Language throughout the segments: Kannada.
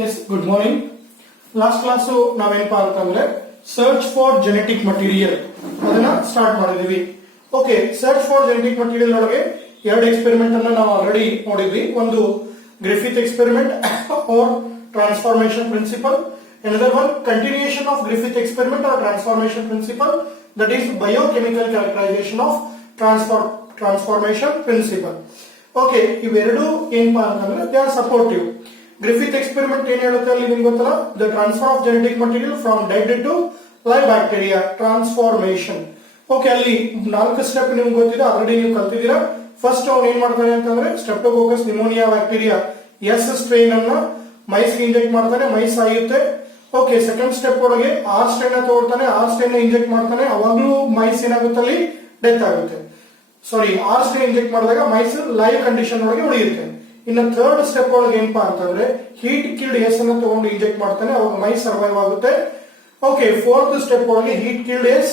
Yes, good morning. Last class ನಾವೇನಪ್ಪ ಅಂತಂದ್ರೆ ಸರ್ಚ್ ಫಾರ್ ಜೆನೆಟಿಕ್ ಮಟೀರಿಯಲ್ ಅದನ್ನ ಸ್ಟಾರ್ಟ್ ಮಾಡಿದೀವಿ. Okay, search for genetic material ಒಳಗೆ ಎರಡು ಎಕ್ಸ್ಪೆರಿಮೆಂಟ್ ಅನ್ನ ನಾವು ಆಲ್ರೆಡಿ ನೋಡಿದ್ವಿ. ಒಂದು Griffith experiment or transformation principle, another one continuation of Griffith experiment or transformation principle, that is biochemical characterization of transformation principle. Okay, ಇವೆರಡು ಏನಪ್ಪಾ ಅಂತಂದ್ರೆ they are supportive. Griffith experiment ಏನ್ ಹೇಳುತ್ತೆ ಅಲ್ಲಿ ನಿಮ್ಗೆ ಗೊತ್ತಲ್ಲ, the transfer of genetic material from dead to live bacteria transformation. Okay, ಅಲ್ಲಿ 4 ಸ್ಟೆಪ್ ನಿಮ್ಗೆ ಗೊತ್ತಿದೆ, ಆಲ್ರೆಡಿ ನೀವು ಕಲ್ತಿದ್ದೀರಾ. ಫಸ್ಟ್ ಅವ್ನು ಏನ್ ಮಾಡ್ತಾನೆ ಅಂತಂದ್ರೆ streptococcus pneumonia bacteria S strain ಅನ್ನ ಮೈಸ್ ಇಂಜೆಕ್ಟ್ ಮಾಡ್ತಾನೆ, ಮೈಸ್ ಸಾಯುತ್ತೆ. ಓಕೆ, ಸೆಕೆಂಡ್ ಸ್ಟೆಪ್ ಒಳಗೆ ಆರ್ ಸ್ಟ್ರೈನ್ ತಗೊಳ್ತಾನೆ, ಆರ್ ಸ್ಟ್ರೈನ್ ಇಂಜೆಕ್ಟ್ ಮಾಡ್ತಾನೆ, ಅವಾಗ್ಲೂ ಮೈಸ್ ಏನಾಗುತ್ತೆ ಅಲ್ಲಿ ಡೆತ್ ಆಗುತ್ತೆ. ಸಾರಿ, ಆರ್ ಸ್ಟ್ರೈನ್ ಇಂಜೆಕ್ಟ್ ಮಾಡಿದಾಗ ಮೈಸ್ ಲೈವ್ ಕಂಡೀಷನ್ ಒಳಗೆ ಉಳಿಯುತ್ತೆ. ಇನ್ನು ಥರ್ಡ್ ಸ್ಟೆಪ್ ಒಳಗೆ ಏನಪ್ಪಾ ಅಂತಂದ್ರೆ ಹೀಟ್ ಕಿಲ್ಡ್ ಎಸ್ ಅನ್ನ ತಗೊಂಡು ಇಂಜೆಕ್ಟ್ ಮಾಡ್ತಾನೆ, ಅವಾಗ ಮೈಸ್ ಸರ್ವೈವ್ ಆಗುತ್ತೆ. ಓಕೆ, ಫೋರ್ತ್ ಸ್ಟೆಪ್ ಒಳಗೆ ಹೀಟ್ ಕಿಲ್ಡ್ ಎಸ್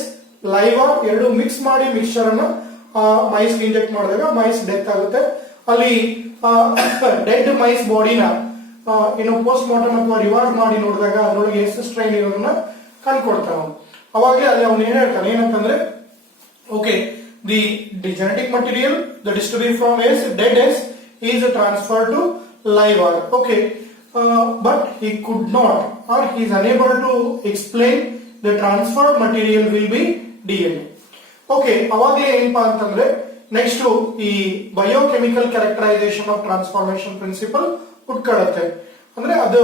ಲೈವ್ ಎರಡು ಮಿಕ್ಸ್ ಮಾಡಿ ಮಿಕ್ಸ್ಚರ್ ಅನ್ನ ಮೈಸ್ ಇಂಜೆಕ್ಟ್ ಮಾಡಿದಾಗ ಮೈಸ್ ಡೆತ್ ಆಗುತ್ತೆ. ಅಲ್ಲಿ ಡೆಡ್ ಮೈಸ್ ಬಾಡಿನ ಏನು ಪೋಸ್ಟ್ ಮಾರ್ಟಮ್ ಅಥವಾ ರಿವೈವ್ ಮಾಡಿ ನೋಡಿದಾಗ ಅದ್ರೊಳಗೆ ಎಸ್ ಸ್ಟ್ರೈನ್ ಇರೋದನ್ನ ಕಂಡುಕೊಡ್ತಾನೆ. ಅವಾಗಲೇ ಅಲ್ಲಿ ಅವನು ಏನ್ ಹೇಳ್ತಾನೆ ಏನಂತಂದ್ರೆ, okay, the genetic material that is to be from S dead S is transferred to live R. Okay, but he could not or he is unable to explain the transferred material will be DNA. Okay, ಅವಾಗಲೇ ಏನಪ್ಪಾ ಅಂತಂದ್ರೆ ನೆಕ್ಸ್ಟ್ ಈ biochemical characterisation of transformation principle ಉಟ್ಕೊಳ್ಳುತ್ತೆ. ಅಂದ್ರೆ ಅದು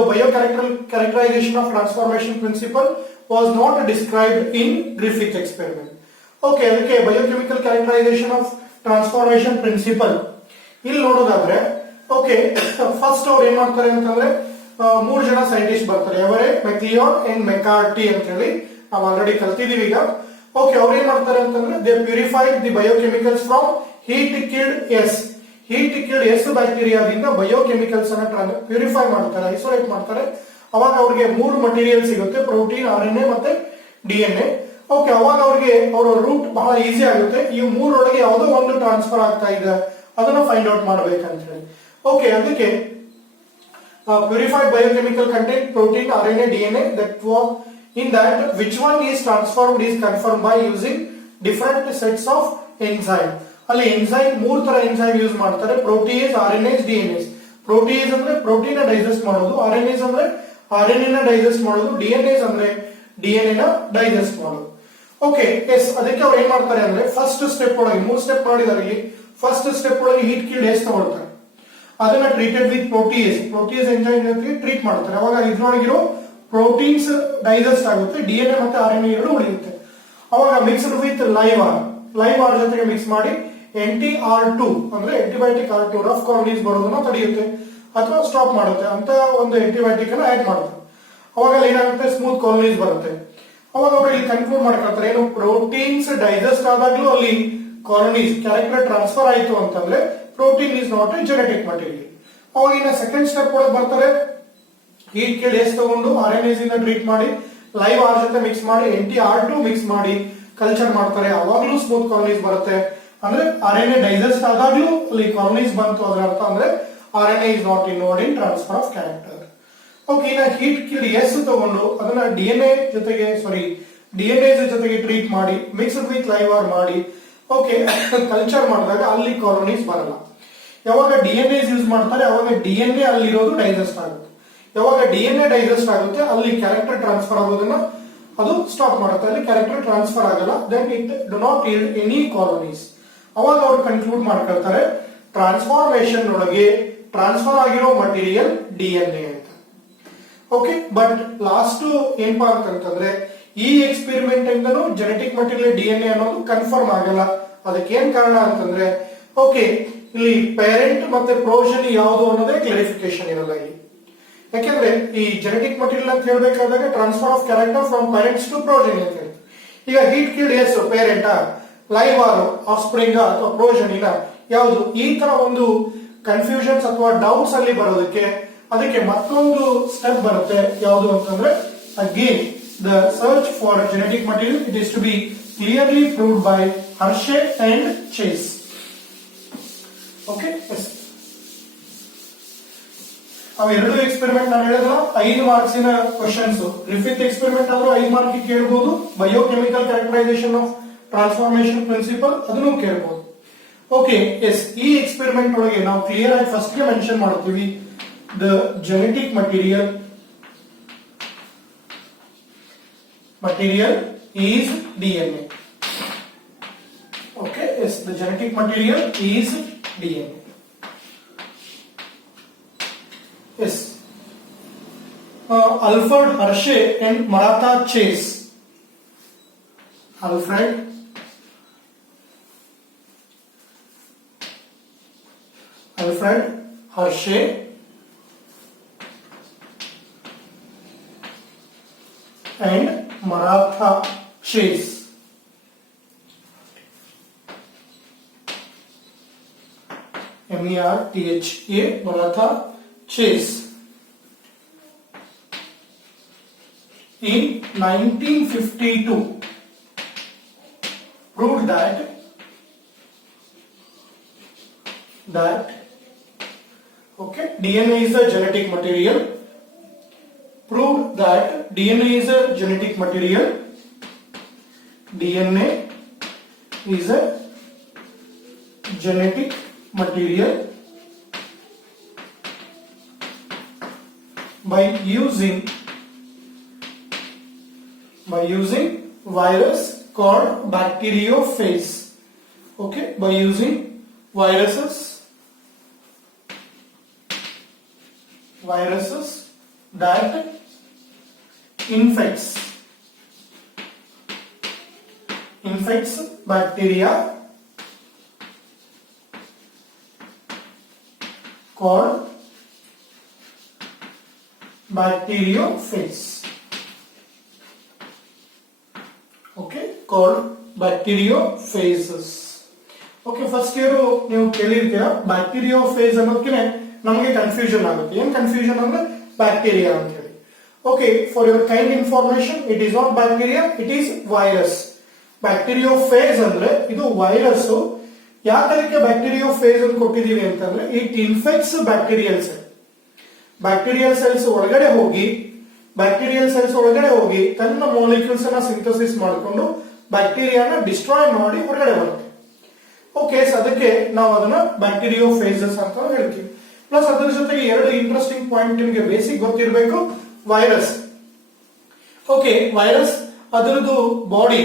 characterisation of transformation principle was not described in Griffith experiment. Okay, ಅದಕ್ಕೆ biochemical characterisation of transformation principle ಇಲ್ಲಿ ನೋಡೋದಾದ್ರೆ, ಓಕೆ, ಫಸ್ಟ್ ಅವ್ರು ಏನ್ ಮಾಡ್ತಾರೆ ಅಂತಂದ್ರೆ 3 ಜನ ಸೈಂಟಿಸ್ಟ್ ಬರ್ತಾರೆ, ಎವರೆ, ಮೆಕ್ಲಿಯಾನ್ ಅಂಡ್ ಮೆಕಾರ್ಟಿ ಅಂತ ಹೇಳಿ ನಾವು ಆಲ್ರೆಡಿ ಕಲ್ತಿದೀವಿ ಈಗ. ಓಕೆ, ಅವ್ರು ಏನ್ ಮಾಡ್ತಾರೆ ಅಂತಂದ್ರೆ they purified the biochemicals from heat killed S. Heat killed S ಬ್ಯಾಕ್ಟೀರಿಯಾದಿಂದ ಬಯೋಕೆಮಿಕಲ್ಸ್ ಅನ್ನ ಪ್ಯೂರಿಫೈ ಮಾಡ್ತಾರೆ, ಐಸೋಲೇಟ್ ಮಾಡ್ತಾರೆ. ಅವಾಗ ಅವ್ರಿಗೆ 3 ಮಟೀರಿಯಲ್ ಸಿಗುತ್ತೆ, ಪ್ರೋಟೀನ್, RNA ಮತ್ತೆ DNA. ಓಕೆ, ಅವಾಗ ಅವ್ರಿಗೆ ಅವರ ರೂಟ್ ಬಹಳ ಈಸಿ ಆಗುತ್ತೆ. ಈ 3 ಒಳಗೆ ಯಾವುದೋ ಒಂದು ಟ್ರಾನ್ಸ್ಫರ್ ಆಗ್ತಾ ಇದೆ, ಅದನ್ನ ಫೈಂಡ್ ಔಟ್ ಮಾಡ್ಬೇಕಂತ ಹೇಳಿ. ಓಕೆ, ಅದಕ್ಕೆ purified biochemical content protein, RNA, DNA, that was in that which one is transformed is confirmed by using different sets of enzyme. ಅಲ್ಲಿ ಎಂಜೈಮ್ 3 ತರ ಎಂಜೈಮ್ ಯೂಸ್ ಮಾಡ್ತಾರೆ, ಪ್ರೋಟೀಸ್, RNAs, DNAs. ಪ್ರೋಟೀಸ್ ಅಂದ್ರೆ ಪ್ರೋಟೀನ್ ಡೈಜೆಸ್ಟ್ ಮಾಡೋದು, RNAs ಅಂದ್ರೆ RNA ನ ಡೈಜೆಸ್ಟ್ ಮಾಡೋದು, DNAs ಅಂದ್ರೆ DNA ನ ಡೈಜೆಸ್ಟ್ ಮಾಡೋದು. ಓಕೆ, ಎಸ್, ಅದಕ್ಕೆ ಅವ್ರು ಏನ್ ಮಾಡ್ತಾರೆ ಅಂದ್ರೆ ಫಸ್ಟ್ ಸ್ಟೆಪ್ ಒಳಗೆ 3 ಸ್ಟೆಪ್ ಮಾಡಿದಾರೆ. ಇಲ್ಲಿ ಫಸ್ಟ್ ಸ್ಟೆಪ್ ಒಳಗೆ ಹೀಟ್ ಕಿಲ್ಡ್ ಎಸ್ ತಗೊಳ್ತಾರೆ, ಅದನ್ನ ಟ್ರೀಟೆಡ್ ವಿತ್ ಪ್ರೋಟೀಸ್ ಎಂಜೈಮ್ ಜೊತೆಗೆ ಟ್ರೀಟ್ ಮಾಡ್ತಾರೆ. ಅವಾಗ ಇದ್ರೊಳಗಿರೋ ಪ್ರೋಟೀನ್ಸ್ ಡೈಜೆಸ್ಟ್ ಆಗುತ್ತೆ, DNA ಮತ್ತೆ RNA ಎರಡು ಉಳಿಯುತ್ತೆ. ಅವಾಗ ಮಿಕ್ಸ್ಡ್ ವಿತ್ ಲೈವ್ ಆರ್ ಜೊತೆಗೆ ಮಿಕ್ಸ್ ಮಾಡಿ NTR2 ಅಂದ್ರೆ ಆಂಟಿಬಯೋಟಿಕ್ R2 ರಫ್ ಕಾಲನೀಸ್ ಬರೋದನ್ನ ತಡೆಯುತ್ತೆ ಅಥವಾ ಸ್ಟಾಪ್ ಮಾಡುತ್ತೆ ಅಂತ ಒಂದು ಆಂಟಿಬಯೋಟಿಕ್ ಅನ್ನ ಆಡ್ ಮಾಡುತ್ತೆ. ಅವಾಗ ಏನಾಗುತ್ತೆ, ಸ್ಮೂತ್ ಕಾಲನೀಸ್ ಬರುತ್ತೆ. ಅವಾಗ ಅವರು ಇಲ್ಲಿ ಕನ್ಕ್ಲೂಡ್ ಮಾಡ್ಕೊಳ್ತಾರೆ, ಏನು ಪ್ರೋಟೀನ್ಸ್ ಡೈಜೆಸ್ಟ್ ಆದಾಗ್ಲೂ ಅಲ್ಲಿ ಕಾಲನೀಸ್ ಕ್ಯಾರೆಕ್ಟರ್ ಟ್ರಾನ್ಸ್ಫರ್ ಆಯಿತು ಅಂತಂದ್ರೆ protein is not A genetic material. ಅವಾಗಿನ ಸೆಕೆಂಡ್ ಸ್ಟೆಪ್ ಒಳಗೆ ಬರ್ತಾರೆ, ಹೀಟ್ ಕಿಲ್ಡ್ ಎಸ್ ತಗೊಂಡು RNAs ಇಂದ ಟ್ರೀಟ್ ಮಾಡಿ ಲೈವ್ ಆರ್ ಜೊತೆ ಮಿಕ್ಸ್ ಮಾಡಿ NTR2 ಮಿಕ್ಸ್ ಮಾಡಿ ಕಲ್ಚರ್ ಮಾಡ್ತಾರೆ. ಅವಾಗ್ಲೂ ಸ್ಮೂತ್ ಕಾಲನೀಸ್ ಬರುತ್ತೆ. ಅಂದ್ರೆ RNA ಡೈಜೆಸ್ಟ್ ಆದಾಗ್ಲೂ ಅಲ್ಲಿ ಕಾಲನೀಸ್ ಬಂತು, ಅದರ ಅರ್ಥ ಅಂದ್ರೆ RNA is not involved in transfer of character. Okay, ಇನ್ನ ಹೀಟ್ ಕಿಲ್ಡ್ ಎಸ್ ತಗೊಂಡು ಅದನ್ನ DNAs ಜೊತೆಗೆ ಟ್ರೀಟ್ ಮಾಡಿ ಮಿಕ್ಸ್ಡ್ ವಿತ್ ಲೈವ್ ಆರ್ ಮಾಡಿ ಓಕೆ ಕಲ್ಚರ್ ಮಾಡಿದಾಗ ಅಲ್ಲಿ ಕಾಲನೀಸ್ ಬರಲ್ಲ. ಯಾವಾಗ DNAs ಯೂಸ್ ಮಾಡ್ತಾರೆ ಅವಾಗ DNA ಅಲ್ಲಿರೋದು ಡೈಜೆಸ್ಟ್ ಆಗುತ್ತೆ. ಯಾವಾಗ DNA ಡೈಜೆಸ್ಟ್ ಆಗುತ್ತೆ ಅಲ್ಲಿ ಕ್ಯಾರೆಕ್ಟರ್ ಟ್ರಾನ್ಸ್ಫರ್ ಆಗೋದನ್ನ ಅದು ಸ್ಟಾಪ್ ಮಾಡುತ್ತೆ, ಅಲ್ಲಿ ಕ್ಯಾರೆಕ್ಟರ್ ಟ್ರಾನ್ಸ್ಫರ್ ಆಗಲ್ಲ. Then it do not yield any colonies. ಅವಾಗ ಅವ್ರು ಕನ್ಕ್ಲೂಡ್ ಮಾಡ್ಕೊಳ್ತಾರೆ ಟ್ರಾನ್ಸ್ಫಾರ್ಮೇಶನ್ ಒಳಗೆ ಟ್ರಾನ್ಸ್ಫರ್ ಆಗಿರೋ ಮಟೀರಿಯಲ್ DNA ಅಂತ. ಓಕೆ, ಬಟ್ ಲಾಸ್ಟ್ ಏನಪ್ಪಾ ಅಂತಂದ್ರೆ ಈ ಎಕ್ಸ್ಪೆರಿಮೆಂಟ್ ಇಂದನೂ ಜೆನೆಟಿಕ್ ಮಟೀರಿಯಲ್ DNA ಅನ್ನೋದು ಕನ್ಫರ್ಮ್ ಆಗಲ್ಲ. ಅದಕ್ಕೆ ಏನ್ ಕಾರಣ ಅಂತಂದ್ರೆ, ಓಕೆ, ಇಲ್ಲಿ ಪೇರೆಂಟ್ ಮತ್ತೆ ಪ್ರೋಜನಿ ಯಾವುದು ಅನ್ನೋದೇ ಕ್ಲಾರಿಫಿಕೇಶನ್ ಇರಲ್ಲ ಇಲ್ಲಿ. ಯಾಕೆಂದ್ರೆ ಈ ಜೆನೆಟಿಕ್ ಮಟೀರಿಯಲ್ ಅಂತ ಹೇಳ್ಬೇಕಾದಾಗ transfer of character from parents to progeny ಅಂತ ಹೇಳ್ತೀವಿ. ಈಗ heat killed S parent, live R offspring ಅಥವಾ ಪ್ರೋಜನಿನ ಯಾವುದು, ಈ ತರ ಒಂದು ಕನ್ಫ್ಯೂಷನ್ಸ್ ಅಥವಾ ಡೌಟ್ಸ್ ಅಲ್ಲಿ ಬರೋದಕ್ಕೆ ಅದಕ್ಕೆ ಮತ್ತೊಂದು ಸ್ಟೆಪ್ ಬರುತ್ತೆ. ಯಾವುದು ಅಂತಂದ್ರೆ again the search for genetic material, it is to be clearly proved by Hershey and Chase. Okay, yes. ಅವೆರಡು ಎಕ್ಸ್ಪೆರಿಮೆಂಟ್ ನಾನು ಹೇಳಿದ್ನಲ್ಲ 5 ಮಾರ್ಕ್ಸಿನ ಕ್ವಶನ್ಸ್. ಗ್ರಿಫಿತ್ ಎಕ್ಸ್ಪೆರಿಮೆಂಟ್ ಆದ್ರೂ 5 ಮಾರ್ಕ್ ಕೇಳಬಹುದು. Biochemical characterisation of transformation principle ಅದನ್ನು ಕೇಳಬಹುದು. ಓಕೆ ಎಸ್, ಈ ಎಕ್ಸ್ಪೆರಿಮೆಂಟ್ ಒಳಗೆ ನಾವು ಕ್ಲಿಯರ್ ಆಗಿ ಫಸ್ಟ್ ಗೆ ಮೆನ್ಷನ್ ಮಾಡ್ತೀವಿ the genetic material is DNA. Okay, yes, the genetic material is DNA. Yes. Alfred Hershey and Maratha Chase. Alfred Hershey and Maratha Chase. M-E-R-T-H-A, Maratha Chase. In 1952, proved that okay, DNA is a genetic material. Proved that DNA is a genetic material. DNA is a genetic material by using virus called bacteriophage. Okay, by using viruses that infects bacteria called bacteriophage. Okay, called bacteriophages. Okay, first year ನೀವು ಕೇಳಿರ್ತೀರಾ ಬ್ಯಾಕ್ಟೀರಿಯೋಫೇಸ್ ಅನ್ನೋದಕ್ಕೆ ನಮಗೆ ಕನ್ಫ್ಯೂಷನ್ ಆಗುತ್ತೆ. ಏನ್ ಕನ್ಫ್ಯೂಷನ್ ಅಂದ್ರೆ ಬ್ಯಾಕ್ಟೀರಿಯಾ ಅಂತ ಹೇಳಿ. Okay, for your kind information, it is not bacteria, it is virus. Bacteriophage ಅಂದ್ರೆ ಇದು ವೈರಸ್. ಯಾಕೆ ಬ್ಯಾಕ್ಟೀರಿಯೋಫೇಸ್ ಅಂತ ಕೊಟ್ಟಿದೀವಿ ಅಂತಂದ್ರೆ it infects bacterial cell. Bacterial cells ಒಳಗಡೆ ಹೋಗಿ ತನ್ನ ಮಾಲಿಕ್ಯೂಲ್ಸ್ ಅನ್ನ ಸಿಂಥಸಿಸ್ ಮಾಡಿಕೊಂಡು ಬ್ಯಾಕ್ಟೀರಿಯಾನ ಡಿಸ್ಟ್ರಾಯ್ ಮಾಡಿ ಹೊರಗಡೆ ಬರುತ್ತೆ. ಓಕೆ, ಅದಕ್ಕೆ ನಾವು ಅದನ್ನ ಬ್ಯಾಕ್ಟೀರಿಯೋಫೇಸಸ್ ಅಂತ ಹೇಳ್ತೀವಿ. ಪ್ಲಸ್ ಅದರ ಜೊತೆಗೆ ಎರಡು ಇಂಟ್ರೆಸ್ಟಿಂಗ್ ಪಾಯಿಂಟ್ ನಿಮಗೆ ಬೇಸಿಕ್ ಗೊತ್ತಿರಬೇಕು. ವೈರಸ್, ಓಕೆ, ವೈರಸ್ ಅದರದ್ದು body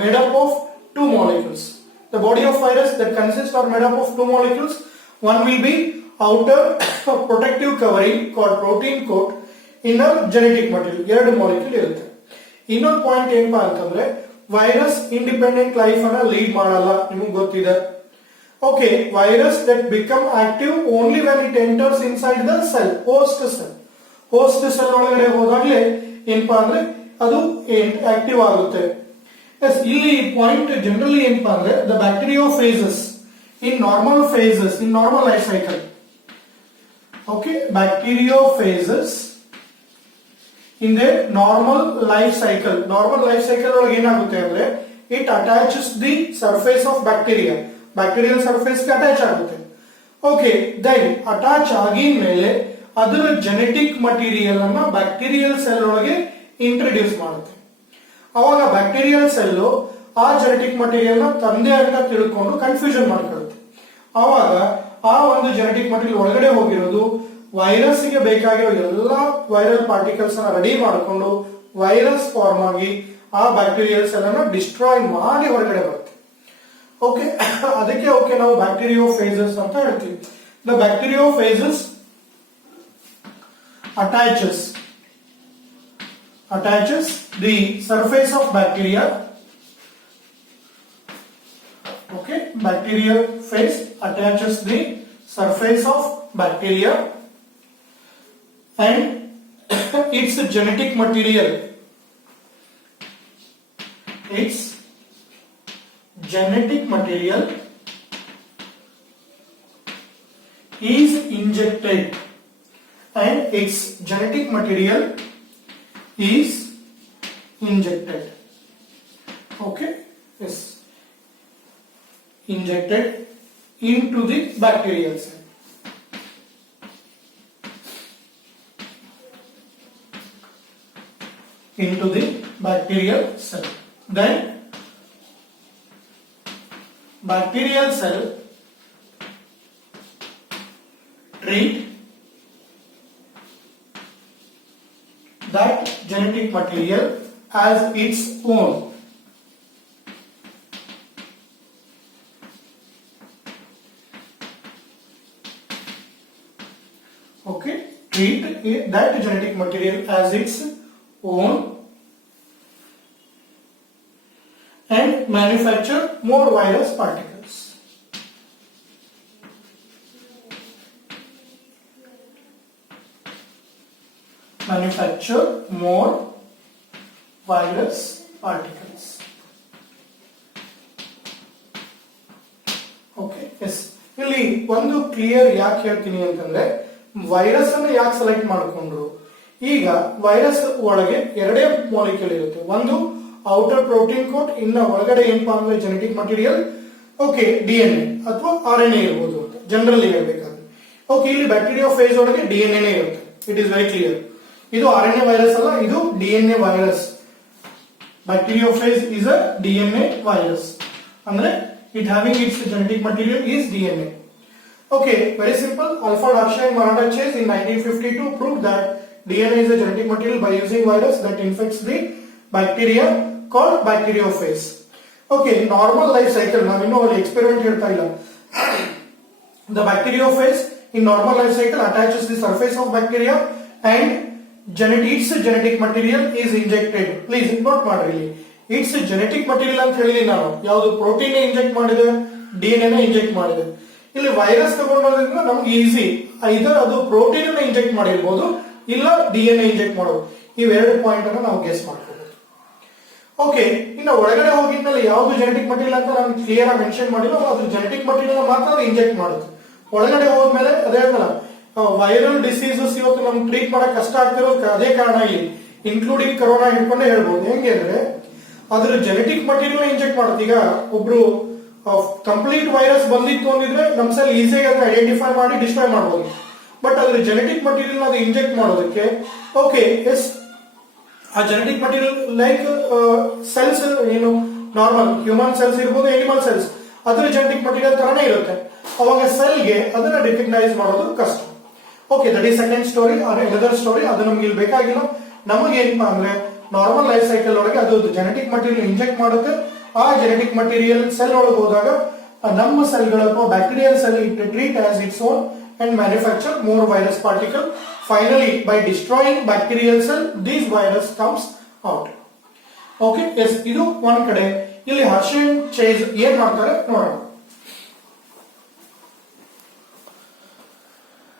made up of 2 molecules. The body of virus that consists or made up of 2 molecules. One will be outer protective covering called protein coat, inner genetic material. ಎರಡು molecule ಇರುತ್ತೆ. ಇನ್ನೊಂದು ಪಾಯಿಂಟ್ ಏನಪ್ಪಾ ಅಂತಂದ್ರೆ ವೈರಸ್ ಇಂಡಿಪೆಂಡೆಂಟ್ ಲೈಫ್ ಅನ್ನ ಲೀಡ್ ಮಾಡಲ್ಲ, ನಿಮಗೆ ಗೊತ್ತಿದೆ. Okay, virus that become active only when it enters inside the cell, host cell ಒಳಗಡೆ ಹೋದಾಗ್ಲೇ ಏನಪ್ಪಾ ಅಂದ್ರೆ ಅದು ಆಕ್ಟಿವ್ ಆಗುತ್ತೆ. ಇಲ್ಲಿ ಪಾಯಿಂಟ್ ಜನರಲಿ ಏನಪ್ಪಾ ಅಂದ್ರೆ the bacteriophages in normal life cycle. Okay, bacteriophages in their normal life cycle ಒಳಗೆ ಏನಾಗುತ್ತೆ ಅಂದ್ರೆ it attaches the surface of bacterial surface ಗೆ ಅಟ್ಯಾಚ್ ಆಗುತ್ತೆ. ಓಕೆ, ದೆನ್ ಅಟ್ಯಾಚ್ ಆಗಿದ್ಮೇಲೆ ಅದರ ಜೆನೆಟಿಕ್ ಮಟೀರಿಯಲ್ ಅನ್ನ ಬ್ಯಾಕ್ಟೀರಿಯಲ್ ಸೆಲ್ ಒಳಗೆ ಇಂಟ್ರೊಡ್ಯೂಸ್ ಮಾಡುತ್ತೆ. ಅವಾಗ ಬ್ಯಾಕ್ಟೀರಿಯಲ್ ಸೆಲ್ ಆ ಜೆನೆಟಿಕ್ ಮಟೀರಿಯಲ್ ನ ತಂದೆ ಅಂತ ತಿಳ್ಕೊಂಡು ಕನ್ಫ್ಯೂಷನ್ ಮಾಡ್ಕೊಳ್ಳುತ್ತೆ. ಅವಾಗ ಆ ಒಂದು ಜೆನೆಟಿಕ್ ಮಟೀರಿಯಲ್ ಒಳಗಡೆ ಹೋಗಿರೋದು ವೈರಸ್ ಗೆ ಬೇಕಾಗಿರೋ ಎಲ್ಲಾ ವೈರಲ್ ಪಾರ್ಟಿಕಲ್ಸ್ ಅನ್ನ ರೆಡಿ ಮಾಡಿಕೊಂಡು ವೈರಸ್ ಫಾರ್ಮ್ ಆಗಿ ಆ ಬ್ಯಾಕ್ಟೀರಿಯಲ್ ಸೆಲ್ ಅನ್ನ ಡಿಸ್ಟ್ರಾಯ್ ಮಾಡಿ ಹೊರಗಡೆ ಬರುತ್ತೆ. ಓಕೆ, ಅದಕ್ಕೆ ನಾವು ಬ್ಯಾಕ್ಟೀರಿಯೋಫೇಸಸ್ ಅಂತ ಹೇಳ್ತೀವಿ. The bacteriophages attaches the surface of bacteria. Okay, bacteriophage attaches the surface of bacteria and its genetic material is injected and its genetic material is injected. Okay, yes, injected into the bacterial cell. into the bacterial cell. Then bacterial cell treat that genetic material as its own. Okay, treat that genetic material as its own and manufacture more virus particles. Manufacture more virus particles. Okay, yes. ಇಲ್ಲಿ ಒಂದು ಕ್ಲಿಯರ್ ಯಾಕೆ ಹೇಳ್ತೀನಿ ಅಂತಂದ್ರೆ ವೈರಸ್ ಅನ್ನು ಯಾಕೆ ಸೆಲೆಕ್ಟ್ ಮಾಡಿಕೊಂಡ್ರು. ಈಗ ವೈರಸ್ ಒಳಗೆ ಎರಡೇ ಮಾಲಿಕ್ಯೂಲ್ ಇರುತ್ತೆ. ಒಂದು ಔಟರ್ ಪ್ರೋಟೀನ್ ಕೋಟ್, ಇನ್ನ ಒಳಗಡೆ ಏನಪ್ಪಾ ಅಂದ್ರೆ ಜೆನೆಟಿಕ್ ಮಟೀರಿಯಲ್. ಓಕೆ, ಡಿಎನ್ಎ ಅಥವಾ ಆರ್ಎನ್ಎ ಇರಬಹುದು ಅಂತ ಜನರಲ್ ಹೇಳ್ಬೇಕಾದ್ರೆ. ಓಕೆ, ಇಲ್ಲಿ ಬ್ಯಾಕ್ಟೀರಿಯಾ ಫೇಸ್ ಒಳಗೆ ಡಿಎನ್ಎ ಇರುತ್ತೆ. It is very clear. ಇದು ಆರ್ಎನ್ಎ ವೈರಸ್ ಅಲ್ಲ, ಇದು DNA virus. Bacteriophage is a DNA virus ಅಂದ್ರೆ it having its genetic material is DNA. Okay, very simple. Alfred Hershey and Maratha Chase in 1952 proved that DNA is a genetic material by using virus that infects the bacteria called bacteriophage. Okay, normal life cycle. Now we know all experiment ಹೇಳ್ತಾ ಇಲ್ಲ. The bacteriophage in normal life cycle attaches the surface of bacteria and its genetic material is injected. Please note ಮಾಡ್ರಿ. ಇಟ್ಸ್ ಜೆನೆಟಿಕ್ ಮಟೀರಿಯಲ್ ಅಂತ ಹೇಳಿ ನಾನು ಯಾವುದು ಪ್ರೋಟೀನ್ ಇಂಜೆಕ್ಟ್ ಮಾಡಿದೆ, ಡಿಎನ್ಎ ಇಂಜೆಕ್ಟ್ ಮಾಡಿದೆ. ಇಲ್ಲಿ ವೈರಸ್ ತಗೊಂಡೋದ್ರಿಂದ ನಮ್ಗೆ ಈಸಿ, ಐದರ್ ಅದು ಪ್ರೋಟೀನ್ ಅನ್ನ ಇಂಜೆಕ್ಟ್ ಮಾಡಿರ್ಬೋದು ಇಲ್ಲ ಡಿಎನ್ಎ ಇಂಜೆಕ್ಟ್ ಮಾಡೋದು. ಇವೆರಡು ಪಾಯಿಂಟ್ ಅನ್ನು ನಾವು ಗೆಸ್ ಮಾಡ್ಕೋಬಹುದು. ಓಕೆ, ಇನ್ನು ಒಳಗಡೆ ಹೋಗಿದ್ಮೇಲೆ ಯಾವ್ದು ಜೆನೆಟಿಕ್ ಮಟೀರಿಯಲ್ ಅಂತ ನಾನು ಕ್ಲಿಯರ್ ಆಗಿ ಮೆನ್ಷನ್ ಮಾಡಿಲ್ಲ, ಅದ್ರ ಜೆನೆಟಿಕ್ ಮಟೀರಿಯಲ್ ಮಾತ್ರ ಅದು ಇಂಜೆಕ್ಟ್ ಮಾಡುತ್ತೆ. ಒಳಗಡೆ ಹೋದ್ಮೇಲೆ ಅದೇ ವೈರಲ್ ಡಿಸೀಸಸ್ ಇವತ್ತು ನಮ್ಗೆ ಟ್ರೀಟ್ ಮಾಡಕ್ ಕಷ್ಟ ಆಗ್ತಿರೋದು ಅದೇ ಕಾರಣ. ಇಲ್ಲಿ ಇನ್ಕ್ಲೂಡಿಂಗ್ ಕೊರೋನಾ ಹಿಡ್ಕೊಂಡೇ ಹೇಳ್ಬೋದು. ಹೆಂಗೆ ಅಂದ್ರೆ ಅದ್ರ ಜೆನೆಟಿಕ್ ಮಟೀರಿಯಲ್ ಇಂಜೆಕ್ಟ್ ಮಾಡುತ್ತೆ. ಈಗ ಒಬ್ರು ಕಂಪ್ಲೀಟ್ ವೈರಸ್ ಬಂದಿತ್ತು ಅಂದಿದ್ರೆ ನಮ್ ಸೆಲ್ ಈಸಿಯಾಗಿ ಅದನ್ನ ಐಡೆಂಟಿಫೈ ಮಾಡಿ ಡಿಸ್ಟ್ರಾಯ್ ಮಾಡಬಹುದು. ಬಟ್ ಅದ್ರ ಜೆನೆಟಿಕ್ ಮಟೀರಿಯಲ್ ಅದು ಇಂಜೆಕ್ಟ್ ಮಾಡೋದಕ್ಕೆ ಓಕೆ ಎಸ್ ಆ ಜೆನೆಟಿಕ್ ಮಟೀರಿಯಲ್ ಲೈಕ್ ಸೆಲ್ಸ್ ಏನು ನಾರ್ಮಲ್ ಹ್ಯೂಮನ್ ಸೆಲ್ಸ್ ಇರ್ಬೋದು, ಎನಿಮಲ್ ಸೆಲ್ಸ್, ಅದ್ರ ಜೆನೆಟಿಕ್ ಮಟೀರಿಯಲ್ ತರನೇ ಇರುತ್ತೆ. ಅವಾಗ ಸೆಲ್ಗೆ ಅದನ್ನ ರಿಕಗ್ನೈಸ್ ಮಾಡೋದು ಕಷ್ಟ. Okay, that is second story or another story. ಅದು ನಮ್ಗೆ ಇಲ್ಲಿ ಬೇಕಾಗಿಲ್ಲ. ನಮಗೆ ಏನಪ್ಪಾ ಅಂದ್ರೆ ನಾರ್ಮಲ್ ಲೈಫ್ ಸೈಕಲ್ ಒಳಗೆ ಅದು ಜೆನೆಟಿಕ್ ಮಟೀರಿಯಲ್ ಇಂಜೆಕ್ಟ್ ಮಾಡುತ್ತೆ. ಆ ಜೆನೆಟಿಕ್ ಮಟೀರಿಯಲ್ ಸೆಲ್ ಒಳಗೆ ಹೋದಾಗ ನಮ್ಮ ಸೆಲ್ಗಳ bacterial cell it treat as its own and manufacture more virus particle. Finally by destroying bacterial cell these virus comes out. Okay, yes, ಇದು ಒಂದ್ ಕಡೆ. ಇಲ್ಲಿ ಹರ್ಷಿ ಅಂಡ್ ಚೇಸ್ ಏನ್ ಮಾಡ್ತಾರೆ ನೋಡೋಣ.